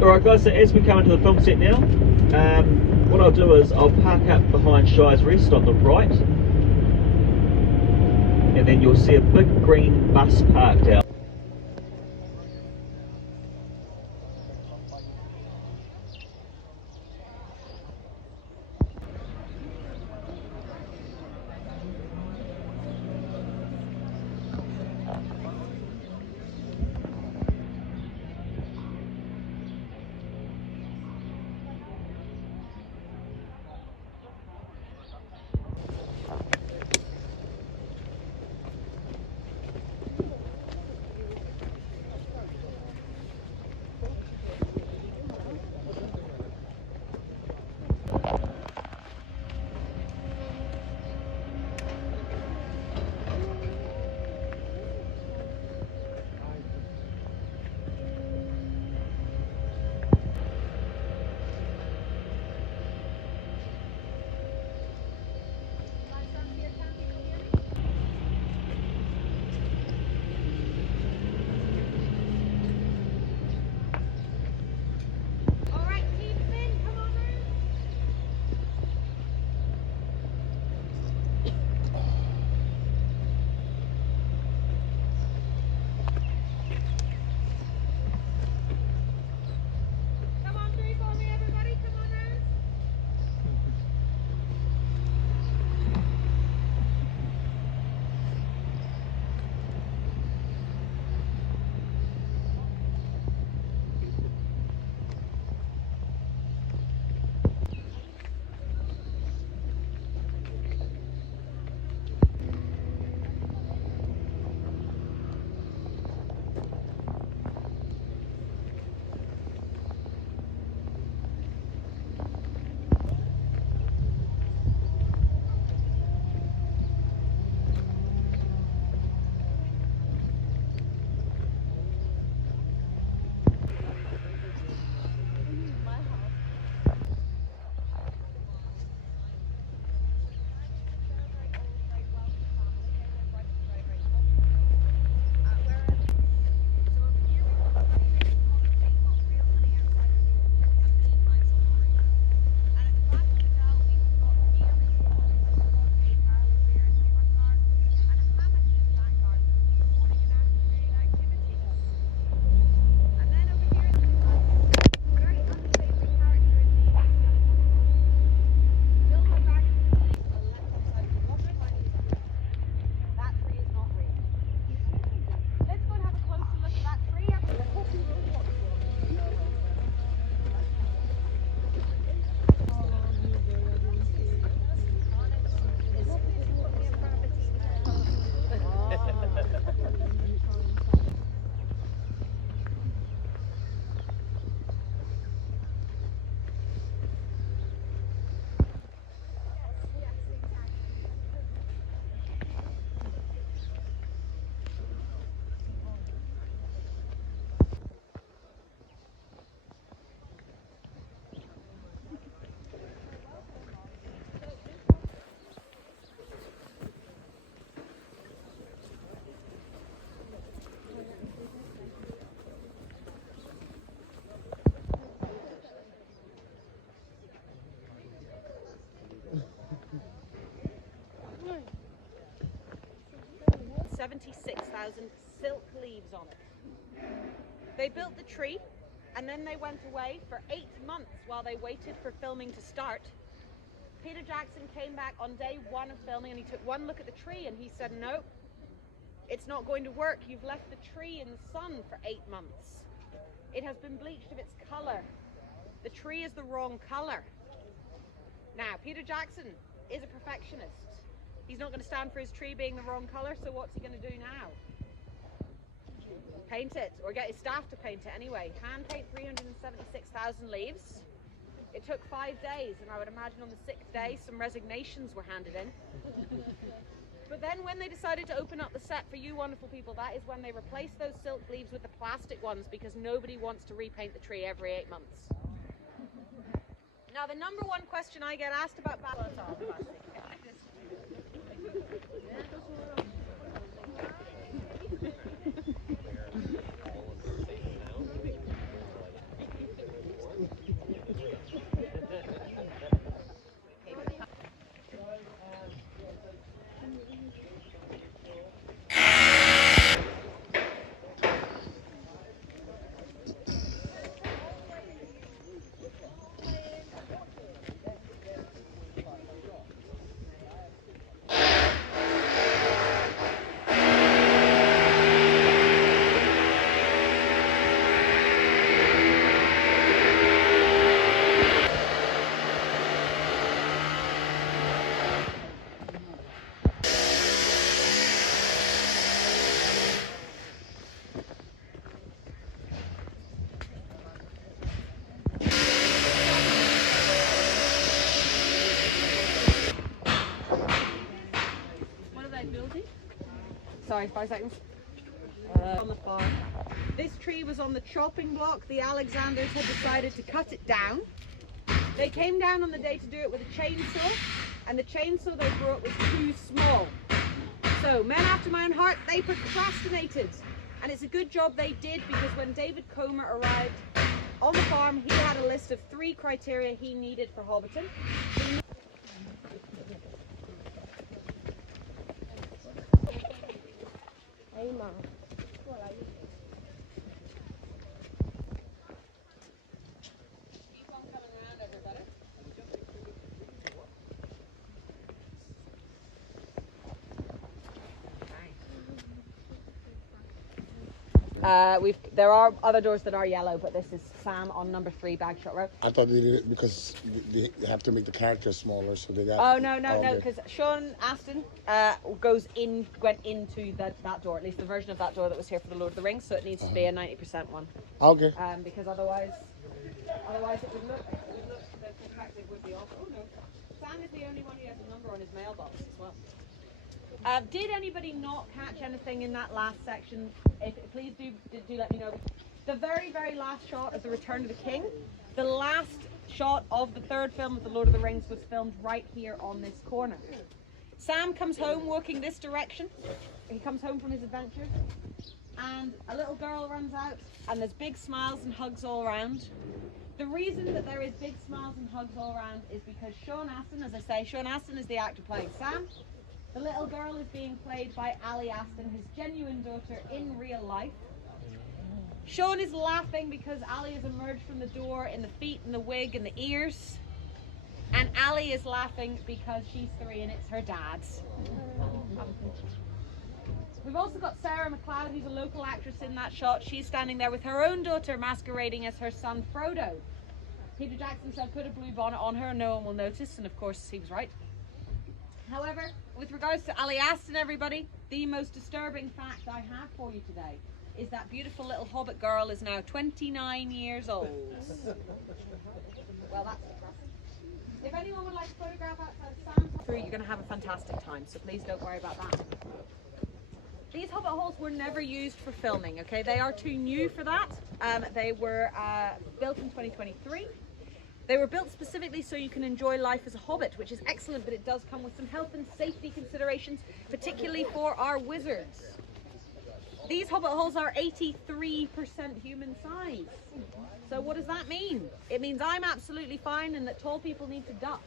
Alright guys, so as we come into the film set now, what I'll do is I'll park up behind Shy's Rest on the right, and then you'll see a big green bus parked out. $76,000 silk leaves on it. They built the tree and then they went away for 8 months while they waited for filming to start. Peter Jackson came back on day 1 of filming and he took one look at the tree and he said, no, it's not going to work. You've left the tree in the sun for 8 months. It has been bleached of its color. The tree is the wrong color. Now, Peter Jackson is a perfectionist. He's not going to stand for his tree being the wrong color, so what's he going to do now? Paint it, or get his staff to paint it anyway. Hand paint 376,000 leaves. It took 5 days, and I would imagine on the 6th day some resignations were handed in. But then when they decided to open up the set for you wonderful people, that is when they replaced those silk leaves with the plastic ones, because nobody wants to repaint the tree every 8 months. Now the number one question I get asked about plastic. Sorry, 5 seconds. On the farm. This tree was on the chopping block. The Alexanders had decided to cut it down. They came down on the day to do it with a chainsaw, and the chainsaw they brought was too small. So, men after my own heart, they procrastinated. And it's a good job they did, because when David Comer arrived on the farm, he had a list of 3 criteria he needed for Hobbiton. Hey, Mom. There are other doors that are yellow, but this is Sam on number 3 Bagshot Road. I thought they did it because they have to make the characters smaller, so they got. Oh no, because Sean Astin went into that door, at least the version of that door that was here for the Lord of the Rings, so it needs to be a 90% one. Okay. Because otherwise it would look the perspective would be off. Oh no, Sam is the only one who has a number on his mailbox as well. Did anybody not catch anything in that last section? Please do let me know. The very, very last shot of the Return of the King, the last shot of the 3rd film of the Lord of the Rings was filmed right here on this corner. Sam comes home walking this direction. He comes home from his adventures, and a little girl runs out, and there's big smiles and hugs all around. The reason that there is big smiles and hugs all around is because Sean Astin, as I say, Sean Astin is the actor playing Sam. The little girl is being played by Ali Astin, his genuine daughter in real life. Sean is laughing because Ali has emerged from the door in the feet and the wig and the ears. And Ali is laughing because she's 3 and it's her dad's. We've also got Sarah McLeod, who's a local actress in that shot. She's standing there with her own daughter masquerading as her son Frodo. Peter Jackson said put a blue bonnet on her and no one will notice, and of course he was right. However, with regards to Ali Astin, everybody, the most disturbing fact I have for you today is that beautiful little Hobbit girl is now 29 years old. Well, that's impressive. If anyone would like to photograph outside Sam's through, you're going to have a fantastic time, so please don't worry about that. These Hobbit holes were never used for filming, okay? They are too new for that. They were built in 2023. They were built specifically so you can enjoy life as a hobbit, which is excellent, but it does come with some health and safety considerations, particularly for our wizards. These hobbit holes are 83% human size. So what does that mean? It means I'm absolutely fine and that tall people need to duck.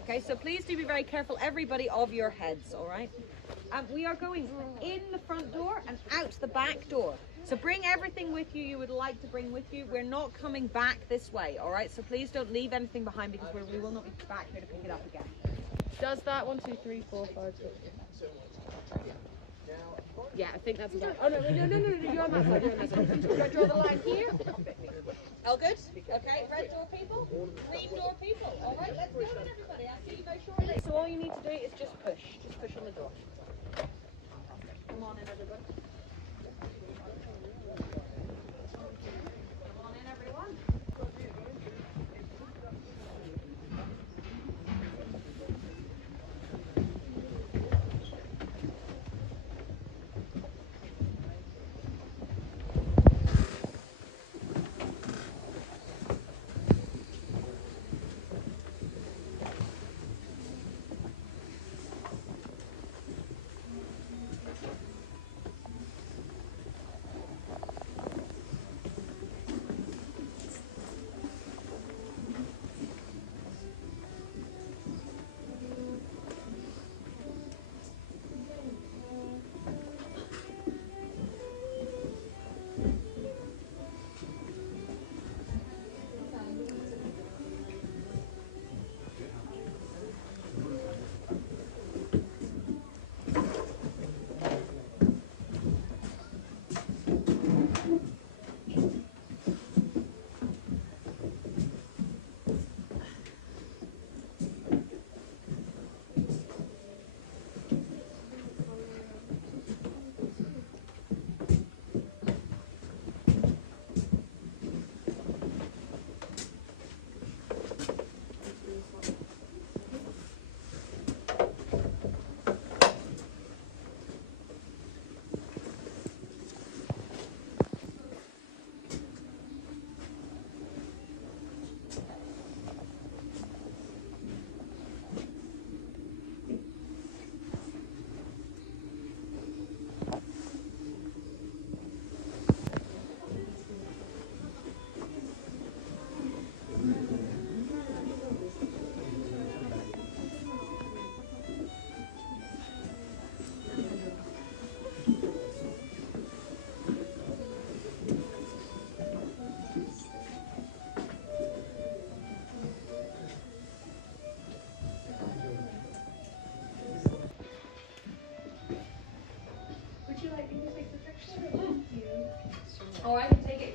Okay, so please do be very careful, everybody, of your heads, all right? We are going in the front door and out the back door. So bring everything with you would like to bring with you. We're not coming back this way, all right? So please don't leave anything behind because we will not be back here to pick it up again. Does that 1, 2, 3, 4, 5, 6? Yeah, I think that's about. Oh no, you're on that side. You're on that side. Should I draw the line here? All good? Okay, red door people, green door people. All right, let's go then, everybody. I'll see you very shortly. So all you need to do is just push on the door. Come on in, everybody. Come on in, everyone.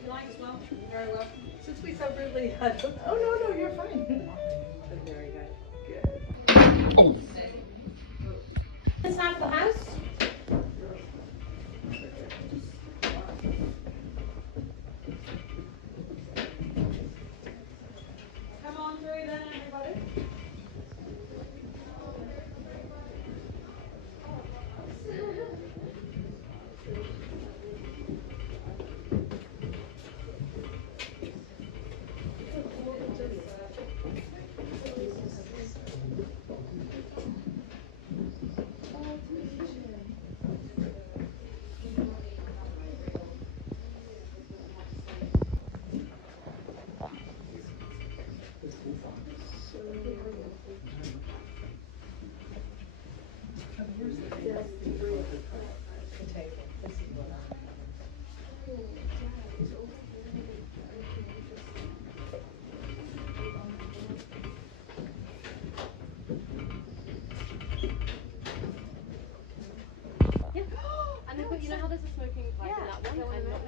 like as well. Very well. Since we so rudely had. Oh, no, you're fine. Very good. Oh. This half the house. Come on through then, everybody. And they've got, you know how there's a smoking pipe in that one? And not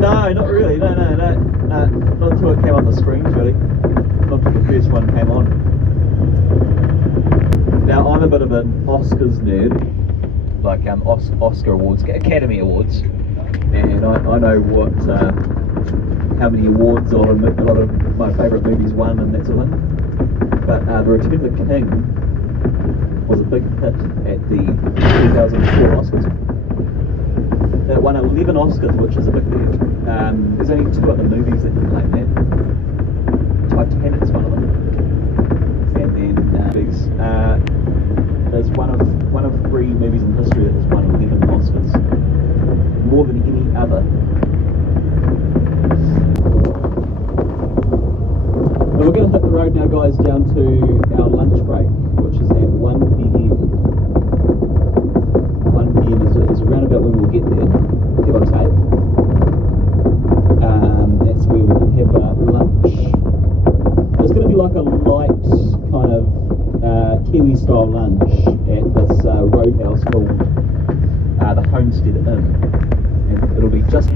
No, not really. No. Not until it came on the screens, really. Not until the first one came on. Now, I'm a bit of an Oscars nerd, like Oscar Awards, Academy Awards, and I know what how many awards a lot of my favourite movies won and that sort of thing. But The Return of the King was a big hit at the 2004 Oscars. It won 11 Oscars, which is a big deal. There's only 2 other movies that can claim that. Titanic's one of them. And then there's one of 3 movies in history that has won 11 Oscars. More than any other. So we're going to hit the road now, guys, down to our lunch break, which is at 1 p.m. 1 p.m. is around about when we'll get there, give or take. That's where we can have lunch. It's going to be like a light kind Kiwi style lunch at this roadhouse called the Homestead Inn, and it'll be just.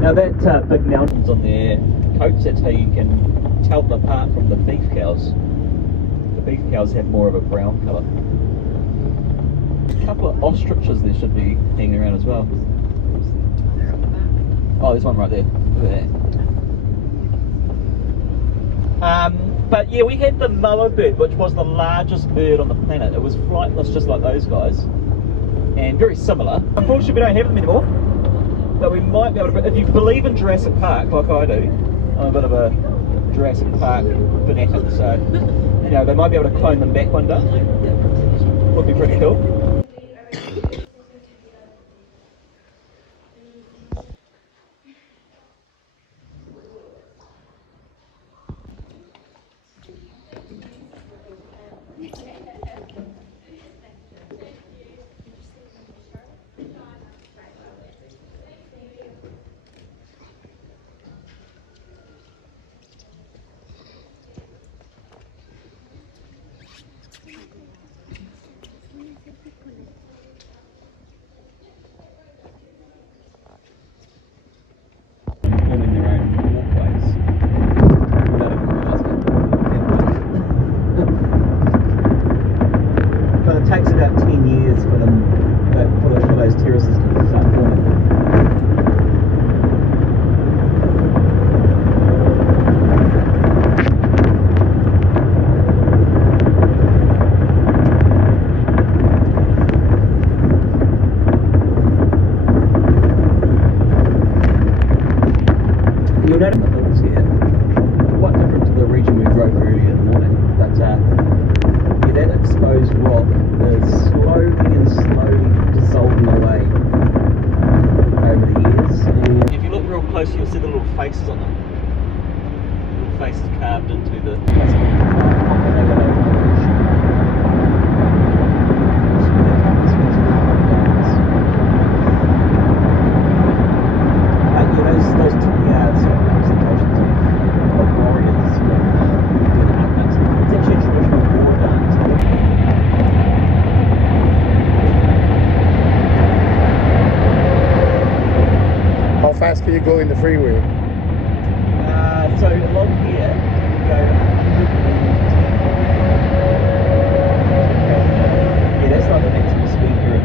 Now that big mountains on their coats, that's how you can tell them apart from the beef cows. The beef cows have more of a brown colour. A couple of ostriches there should be hanging around as well. Oh, there's one right there. Look at that. But yeah, we had the moa bird, which was the largest bird on the planet. It was flightless just like those guys, and very similar. Unfortunately, we don't have them anymore. But we might be able to, if you believe in Jurassic Park, like I do, I'm a bit of a Jurassic Park fanatic, so, you know, they might be able to clone them back one day. Would be pretty cool. It takes about 10 years for them, for those terraces to start forming. You'll notice the hills here, quite different to the region we drove through earlier in the morning, but yeah, that exposed rock is slowly dissolving away over the years. And if you look real close, you'll see the little faces on them. Little faces carved into the those 2 yards are representations of warriors. It's actually a traditional war dance. How fast can you go in the freeway? So along here, you go 110. Yeah, that's like the maximum speed here.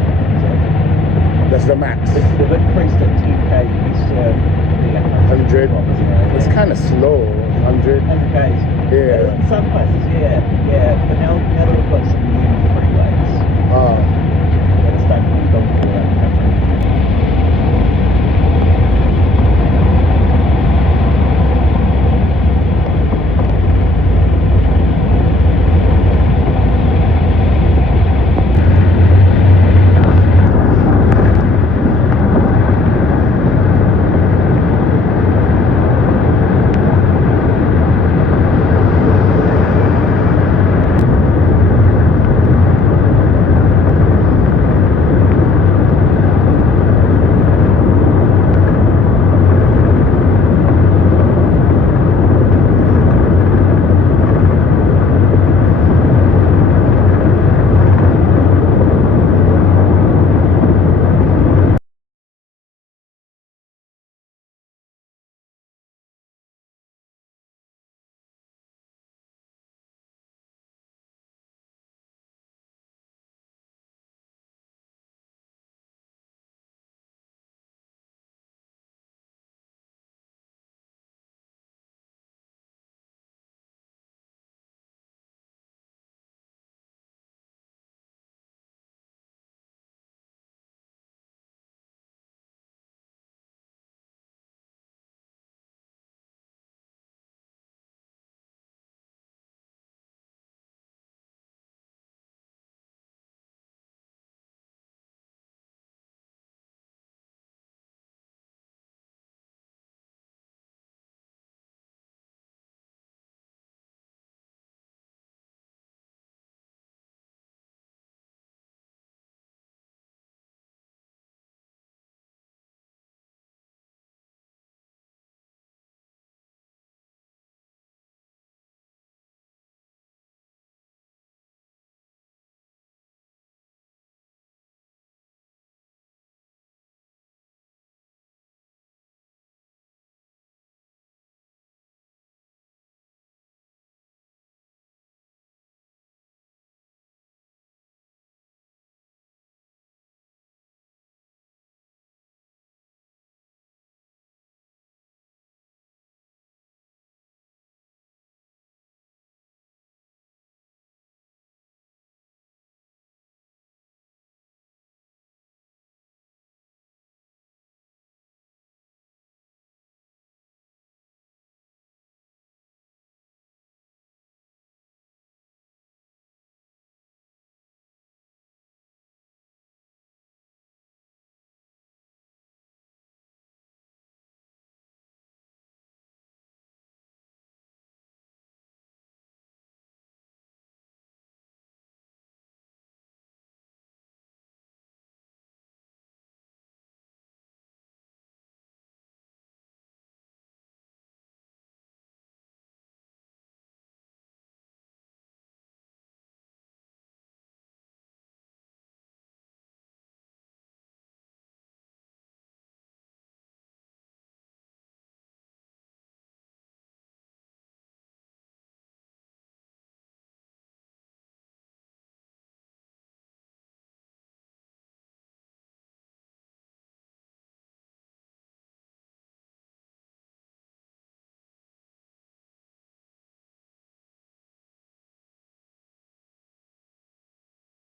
That's the max. They've increased at 10k. It used to be 100. It's Yeah. kind of slow. 100. 100k's. Yeah. In some places, yeah. But now they've got some new freeways. Oh. Yeah, they're starting to build all around the country.